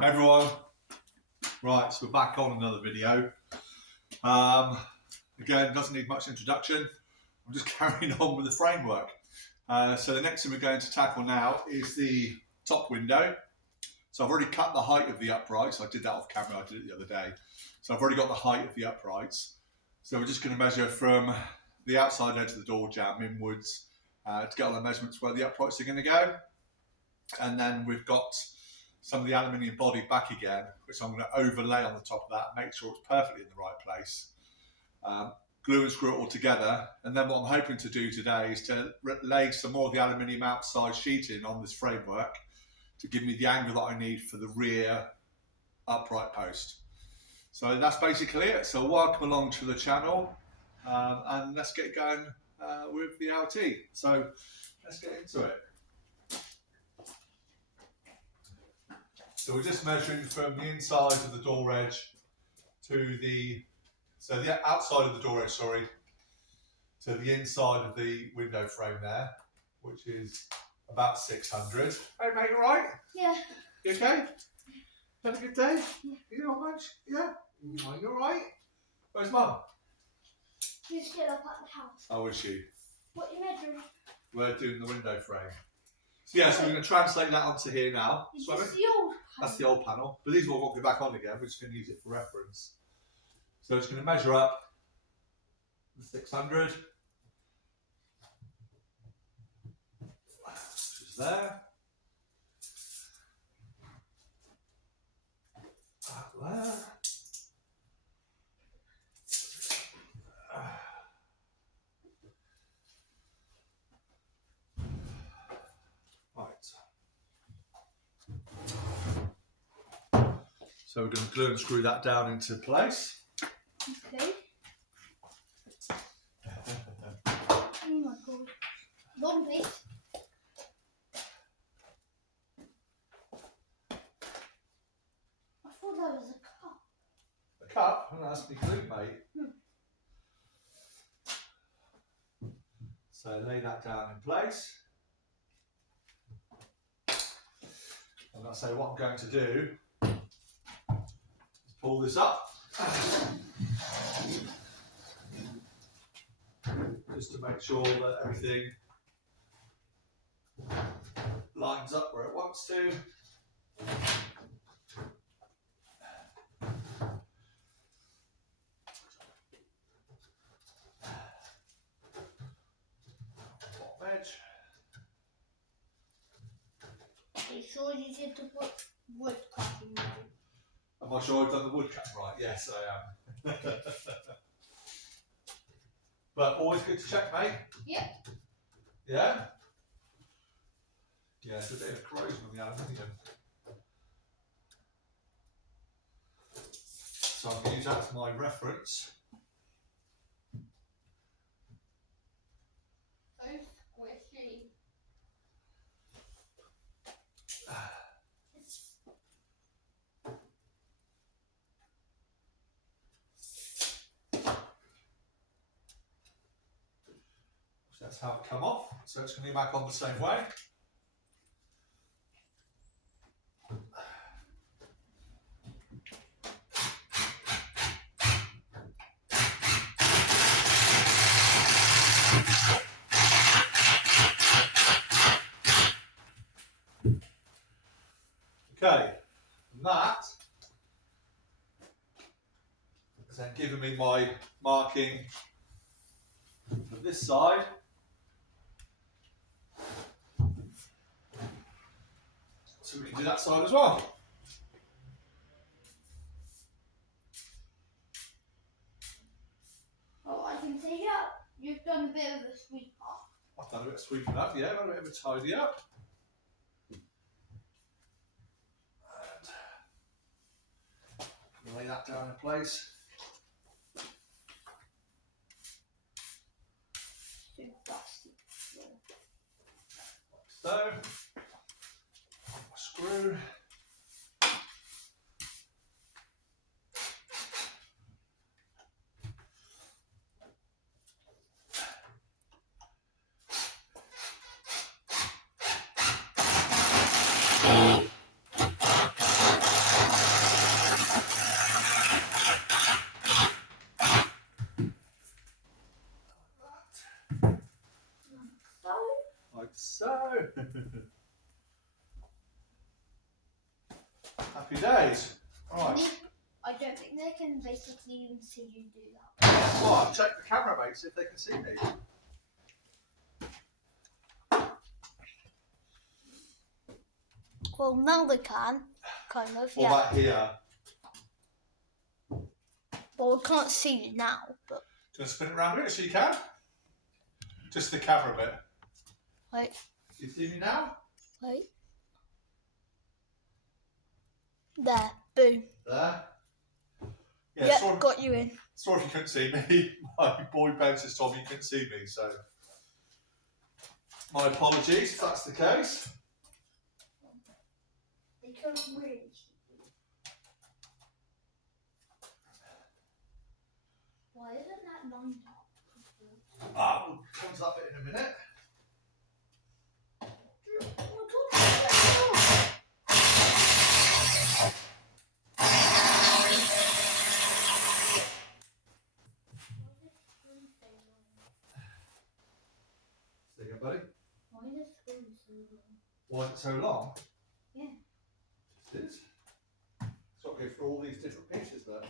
Hey everyone, right, so we're back on another video. Again, doesn't need much introduction. I'm just carrying on with the framework. So the next thing we're going to tackle now is the top window. So I've already cut the height of the uprights. I did that off camera, I did it the other day. So I've already got the height of the uprights. So we're just going to measure from the outside edge of the door jamb inwards to get all the measurements where the uprights are going to go. And then we've got some of the aluminium body back again, which I'm going to overlay on the top of that, make sure it's perfectly in the right place. Glue and screw it all together, and then what I'm hoping to do today is to lay some more of the aluminium outside sheeting on this framework to give me the angle that I need for the rear upright post. So that's basically it. So welcome along to the channel, and let's get going with the LT. So let's get into it. So we're just measuring from the inside of the door edge to the outside of the door edge, sorry, to the inside of the window frame there, which is about 600. Hey mate, you alright? Yeah. You okay? Had a good day? Yeah. You know much? Yeah? You alright? Where's Mum? She's still up at the house. Oh, is she? What are you measuring? We're doing the window frame. So yeah, so we're going to translate that onto here now. Is this the old panel? That's the old panel. But these will all go back on again. We're just going to use it for reference. So it's going to measure up the 600, which is there. That there. So we're going to glue and screw that down into place. Okay. Oh my god. Long bit. I thought that was a cup. A cup? Well, that's the glue, mate. So lay that down in place. And I'll say what I'm going to do is pull this up. Just to make sure that everything lines up where it wants to. Bottom edge. Are you sure you did the wood cutting right? Am I sure I've done the wood cut right? Yes, I am. But always good to check, mate. Yep. Yeah? Yeah, it's a bit of corrosion on the aluminium. So I'm going to use that as my reference. So squishy. So that's how it come off. So it's going to be back on the same way. Okay, and that is then giving me my marking for this side. So we can do that side as well. Oh, I can see that. You've done a bit of a sweep up. I've done a bit of sweeping up, yeah, a bit of a tidy up. And lay that down in place. Too dusty. So, screw. Happy days. Right. I don't think they can basically even see you do that. Well, check the camera, mate, see if they can see me. Well, now they can, kind of, What yeah. about here? Well, we can't see you now, but... Just spin it around a bit so you can. Just the camera bit. Wait, You see me now? wait. There, boom. There. Yeah, Yep, sorry, got you in. sorry if you couldn't see me. My boy bounces told me you couldn't see me, so my apologies if that's the case. They couldn't really see you. Why isn't that lined up? We'll come to that bit in a minute. Say again, buddy. Why is the screw so long? Why is it so long? Yeah. It is. It's got to go through all these different pieces there.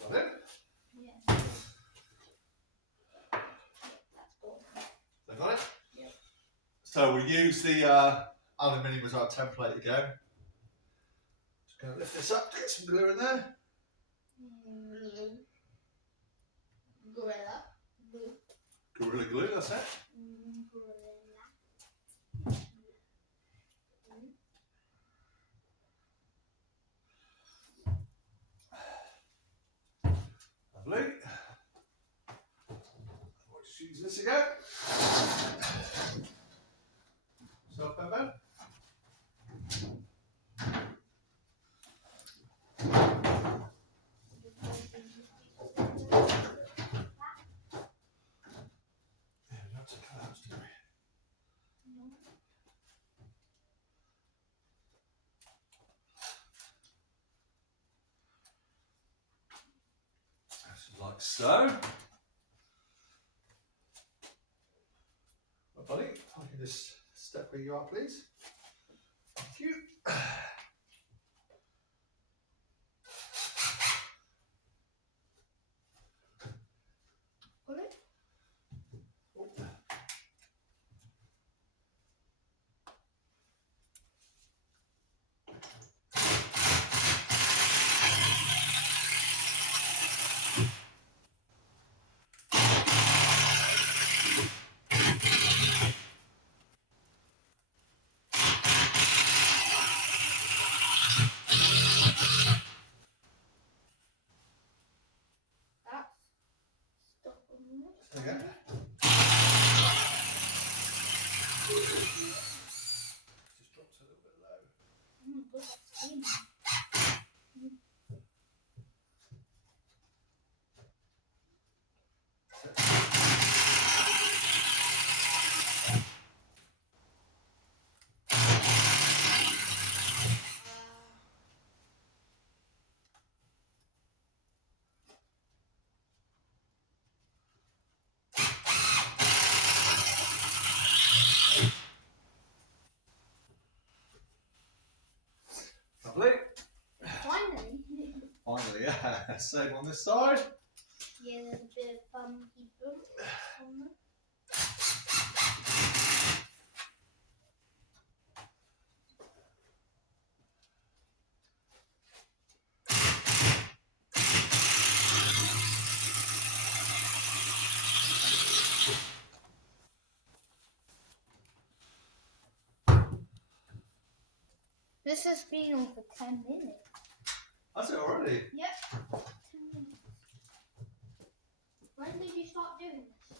Got it? Yeah. That's good. They got it? Yep. So we use the aluminium as our template again. Just going to lift this up to get some glue in there. Gorilla. Glue. Gorilla glue, that's it. Gorilla. Lovely. We'll just use this again. Stop that then. Yeah, we have to collapse, do we? Like so. Right, buddy, if I can just step where you are, please. Thank you. Got it? Oh. That's stuck on it. There you go. Just drops a little bit low. Oh my god, that's steaming. Lovely. Finally. Finally, yeah. Same on this side. Yeah, there's a bit of bumpy bump on there. This has been on for 10 minutes. That's it already. Yep. 10 minutes. When did you start doing this?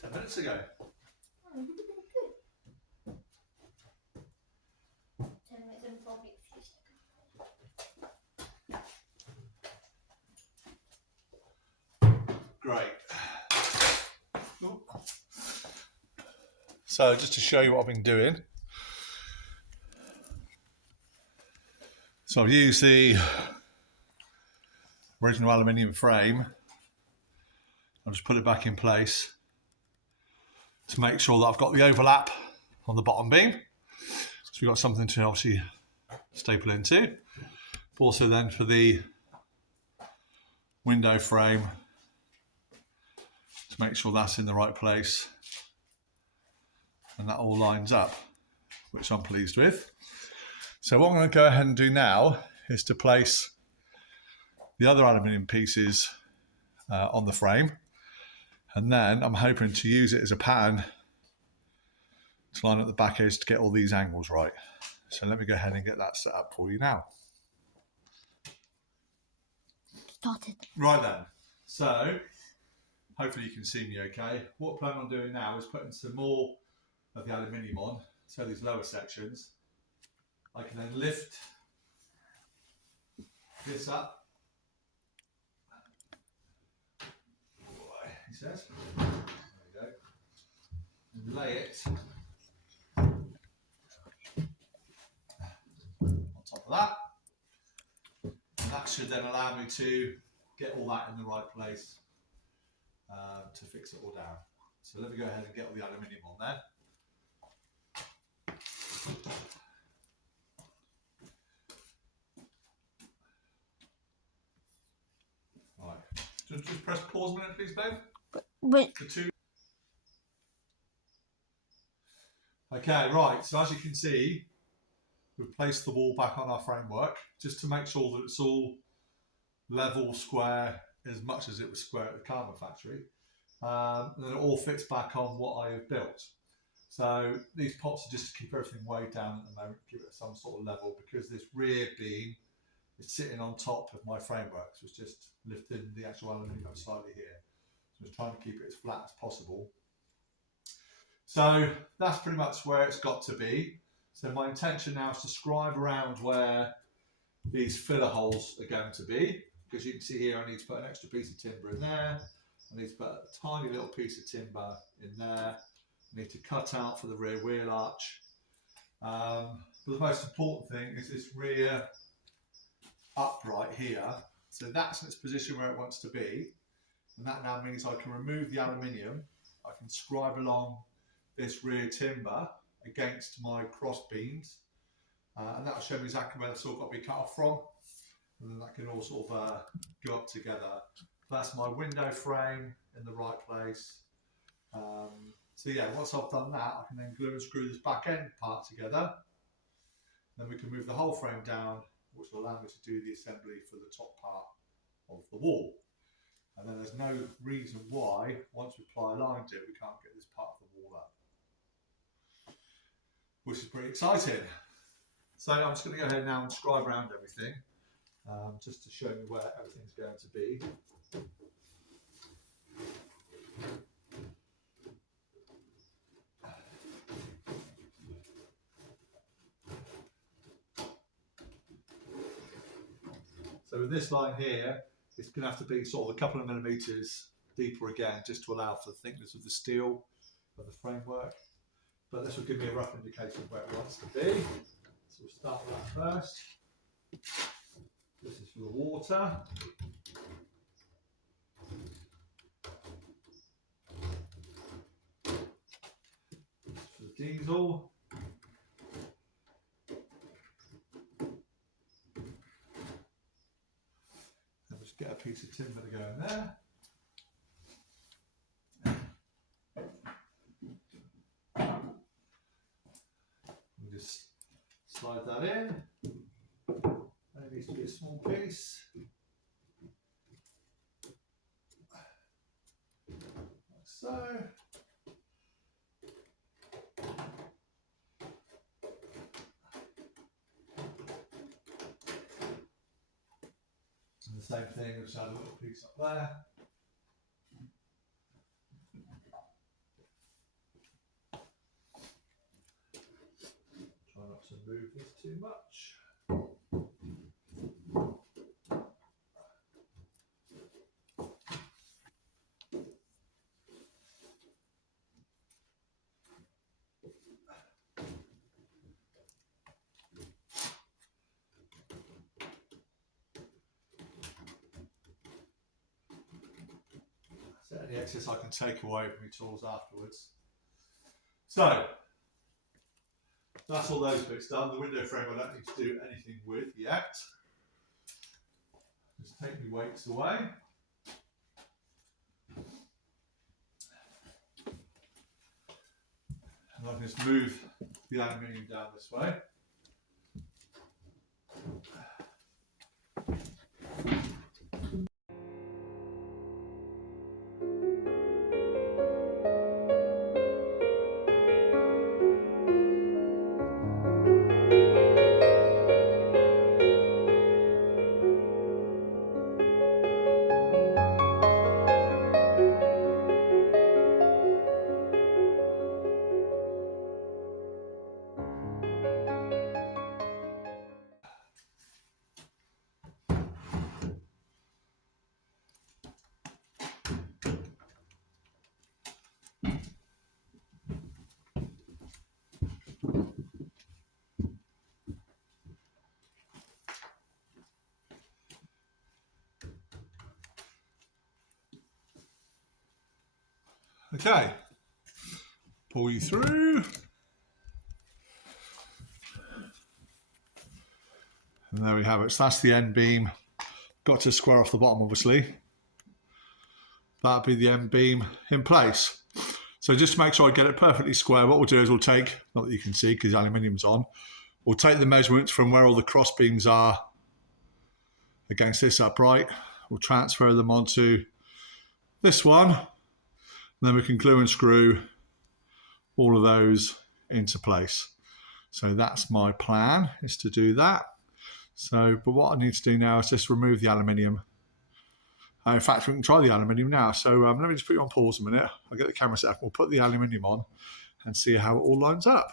10 minutes ago. Oh, good. Great. So just to show you what I've been doing. So I've used the original aluminium frame. I'll just put it back in place to make sure that I've got the overlap on the bottom beam. So we've got something to obviously staple into. Also then for the window frame, to make sure that's in the right place and that all lines up, which I'm pleased with. So what I'm going to go ahead and do now is to place the other aluminium pieces on the frame, and then I'm hoping to use it as a pattern to line up the back edge to get all these angles right. So let me go ahead and get that set up for you now. Started. Right then, so hopefully you can see me okay. What I plan on doing now is putting some more of the aluminium on, so these lower sections. I can then lift this up, he says, there we go, and lay it on top of that. And that should then allow me to get all that in the right place to fix it all down. So let me go ahead and get all the aluminium on there. Right, just press pause a minute please, Ben. Wait. The two. Okay, right, so as you can see, we've placed the wall back on our framework just to make sure that it's all level, square, as much as it was square at the Karmann factory. And then it all fits back on what I have built. So these pots are just to keep everything way down at the moment, keep it at some sort of level, because this rear beam is sitting on top of my framework. So it's just lifting the actual aluminium up slightly here. So I'm trying to keep it as flat as possible. So that's pretty much where it's got to be. So my intention now is to scribe around where these filler holes are going to be, because you can see here I need to put an extra piece of timber in there. I need to put a tiny little piece of timber in there. I need to cut out for the rear wheel arch. But the most important thing is this rear upright here. So that's in its position where it wants to be. And that now means I can remove the aluminium. I can scribe along this rear timber against my cross beams. And that'll show me exactly where it's all got to be cut off from. And then that can all sort of go up together. That's my window frame in the right place. So yeah, once I've done that, I can then glue and screw this back end part together. Then we can move the whole frame down, which will allow me to do the assembly for the top part of the wall. And then there's no reason why, once we apply a line to it, we can't get this part of the wall up. Which is pretty exciting. So I'm just going to go ahead now and scribe around everything, just to show you where everything's going to be. So with this line here, it's going to have to be sort of a couple of millimetres deeper again, just to allow for the thickness of the steel of the framework. But this will give me a rough indication of where it wants to be. So we'll start with that first. This is for the water. This is for the diesel. And just get a piece of timber to go in there. And just slide that in. And it needs to be a small piece. Like so. And the same thing, we'll just add a little piece up there. Try not to move this too much. Any excess I can take away from my tools afterwards. So that's all those bits done. The window frame I don't need to do anything with yet. Just take my weights away. And I can just move the aluminium down this way. Okay, pull you through. And there we have it. So that's the end beam. Got to square off the bottom, obviously. That'll be the end beam in place. So just to make sure I get it perfectly square, what we'll do is we'll take, not that you can see because aluminium's on, we'll take the measurements from where all the cross beams are against this upright. We'll transfer them onto this one. And then we can glue and screw all of those into place. So that's my plan, is to do that. So, but what I need to do now is just remove the aluminium. In fact, we can try the aluminium now. So let me just put you on pause a minute. I'll get the camera set up. We'll put the aluminium on and see how it all lines up.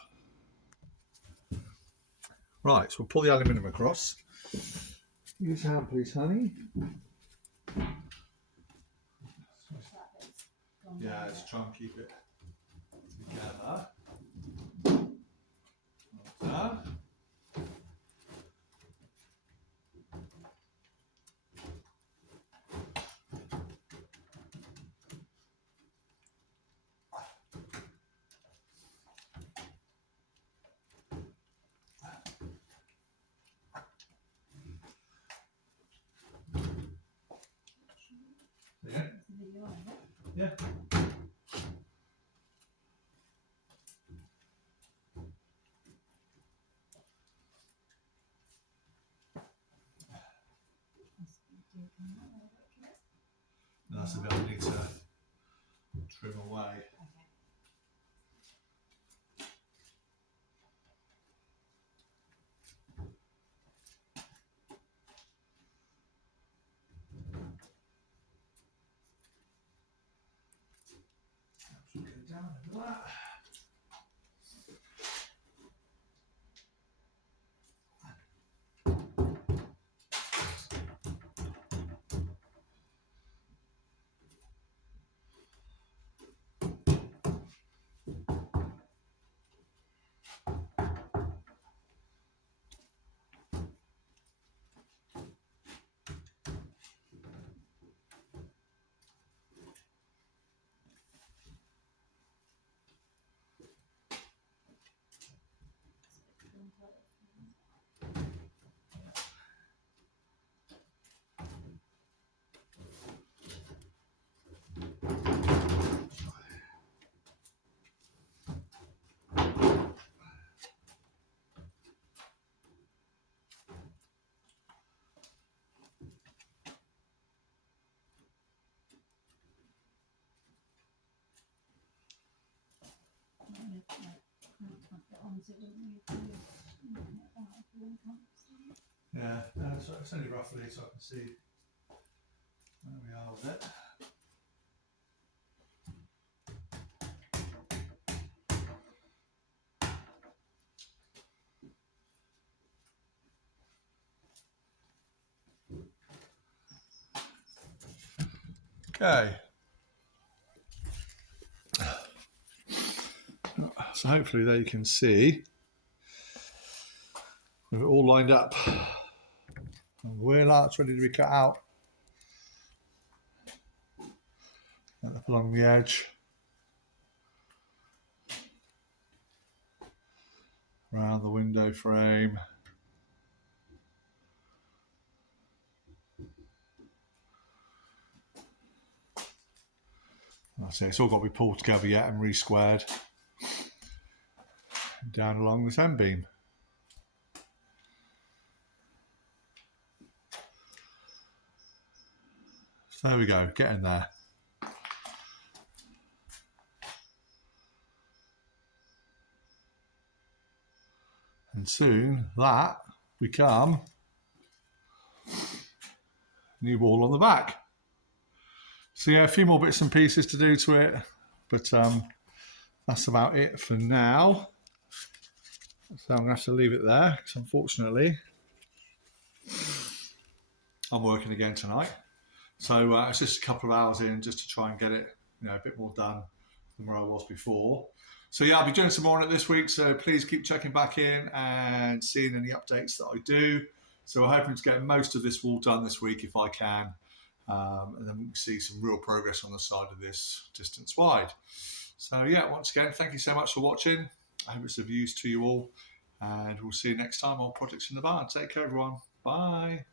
Right, so we'll pull the aluminium across. Use your hand, please, honey. Yeah, let's try and keep it together. Like that. Yeah. Yeah. That's the bit I need to trim away. Get it down into that. Yeah, so it's only roughly so I can see where we are with it. Okay. So hopefully there you can see we're all lined up. And the wheel art's ready to be cut out. up along the edge. Around the window frame. That's it, it's all got to be pulled together yet and re-squared. Down along this end beam. So there we go, getting there. And soon that become new wall on the back. So yeah, a few more bits and pieces to do to it, but that's about it for now. So I'm going to have to leave it there because unfortunately I'm working again tonight. So it's just a couple of hours in just to try and get it, a bit more done than where I was before. So yeah, I'll be doing some more on it this week. So please keep checking back in and seeing any updates that I do. So we're hoping to get most of this wall done this week if I can. And then we can see some real progress on the side of this distance wide. So yeah, once again, thank you so much for watching. I hope it's of use to you all. And we'll see you next time on Projects in the Barn. Take care, everyone. Bye.